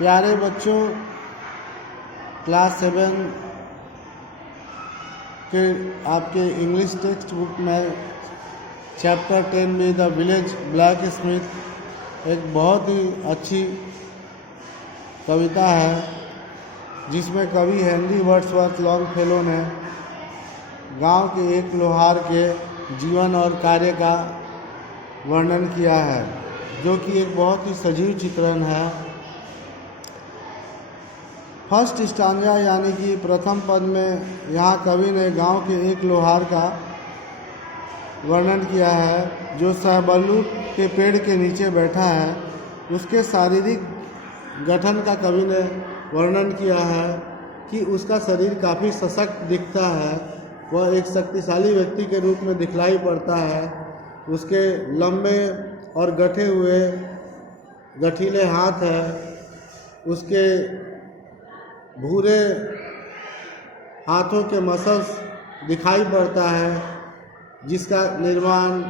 प्यारे बच्चों, क्लास 7 के आपके इंग्लिश टेक्स्ट बुक में चैप्टर 10 में द विलेज ब्लैक स्मिथ एक बहुत ही अच्छी कविता है, जिसमें कवि हेनरी वर्ड्सवर्थ लॉन्गफेलो ने गांव के एक लोहार के जीवन और कार्य का वर्णन किया है, जो कि एक बहुत ही सजीव चित्रण है। फर्स्ट स्टांजा यानी कि प्रथम पद में यहाँ कवि ने गांव के एक लोहार का वर्णन किया है, जो सहबल्लू के पेड़ के नीचे बैठा है। उसके शारीरिक गठन का कवि ने वर्णन किया है कि उसका शरीर काफ़ी सशक्त दिखता है, वह एक शक्तिशाली व्यक्ति के रूप में दिखलाई पड़ता है। उसके लंबे और गठे हुए गठीले हाथ है, उसके भूरे हाथों के मसल्स दिखाई पड़ता है, जिसका निर्माण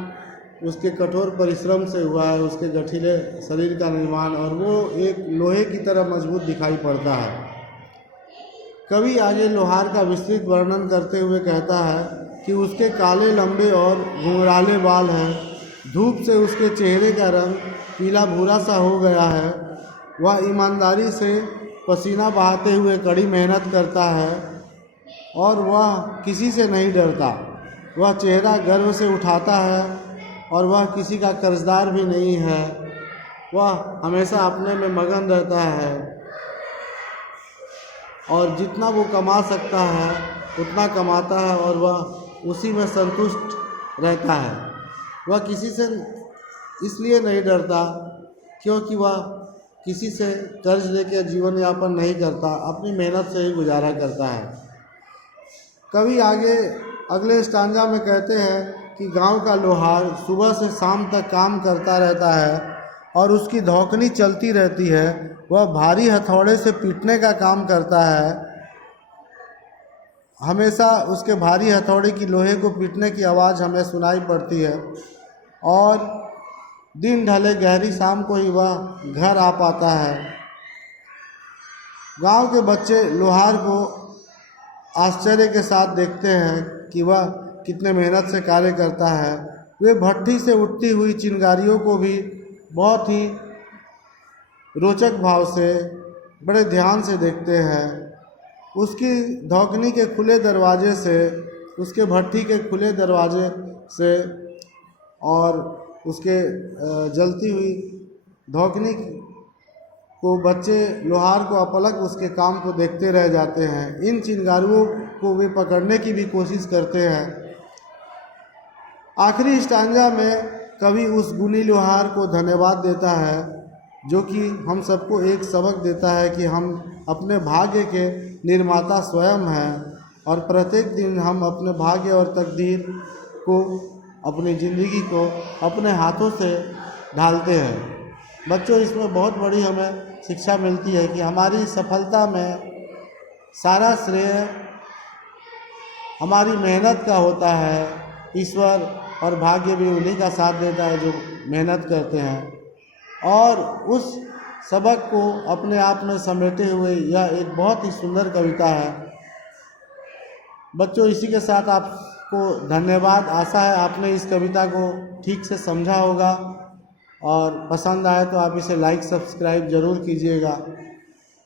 उसके कठोर परिश्रम से हुआ है। उसके गठीले शरीर का निर्माण, और वो एक लोहे की तरह मजबूत दिखाई पड़ता है। कवि आगे लोहार का विस्तृत वर्णन करते हुए कहता है कि उसके काले लंबे और घुंघराले बाल हैं, धूप से उसके चेहरे का रंग पीला भूरा सा हो गया है। वह ईमानदारी से पसीना बहाते हुए कड़ी मेहनत करता है और वह किसी से नहीं डरता। वह चेहरा गर्व से उठाता है और वह किसी का कर्जदार भी नहीं है। वह हमेशा अपने में मगन रहता है और जितना वो कमा सकता है उतना कमाता है और वह उसी में संतुष्ट रहता है। वह किसी से इसलिए नहीं डरता क्योंकि वह किसी से कर्ज लेकर जीवन यापन नहीं करता, अपनी मेहनत से ही गुजारा करता है। कवि आगे अगले स्टांजा में कहते हैं कि गांव का लोहार सुबह से शाम तक काम करता रहता है और उसकी धौकनी चलती रहती है। वह भारी हथौड़े से पीटने का काम करता है। हमेशा उसके भारी हथौड़े की लोहे को पीटने की आवाज़ हमें सुनाई पड़ती है और दिन ढले गहरी शाम को ही वह घर आ पाता है। गांव के बच्चे लोहार को आश्चर्य के साथ देखते हैं कि वह कितने मेहनत से कार्य करता है। वे भट्ठी से उठती हुई चिंगारियों को भी बहुत ही रोचक भाव से, बड़े ध्यान से देखते हैं। उसकी धौकनी के खुले दरवाजे से, उसके भट्ठी के खुले दरवाजे से और उसके जलती हुई धौकनी को बच्चे लोहार को अपलक उसके काम को देखते रह जाते हैं। इन चिंगारियों को वे पकड़ने की भी कोशिश करते हैं। आखिरी स्टांजा में कवि उस गुणी लोहार को धन्यवाद देता है, जो कि हम सबको एक सबक देता है कि हम अपने भाग्य के निर्माता स्वयं हैं और प्रत्येक दिन हम अपने भाग्य और तकदीर को, अपनी ज़िंदगी को अपने हाथों से ढालते हैं। बच्चों, इसमें बहुत बड़ी हमें शिक्षा मिलती है कि हमारी सफलता में सारा श्रेय हमारी मेहनत का होता है। ईश्वर और भाग्य भी उन्हीं का साथ देता है जो मेहनत करते हैं। और उस सबक को अपने आप में समेटे हुए यह एक बहुत ही सुंदर कविता है। बच्चों, इसी के साथ आपको धन्यवाद। आशा है आपने इस कविता को ठीक से समझा होगा और पसंद आए तो आप इसे लाइक सब्सक्राइब ज़रूर कीजिएगा।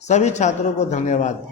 सभी छात्रों को धन्यवाद।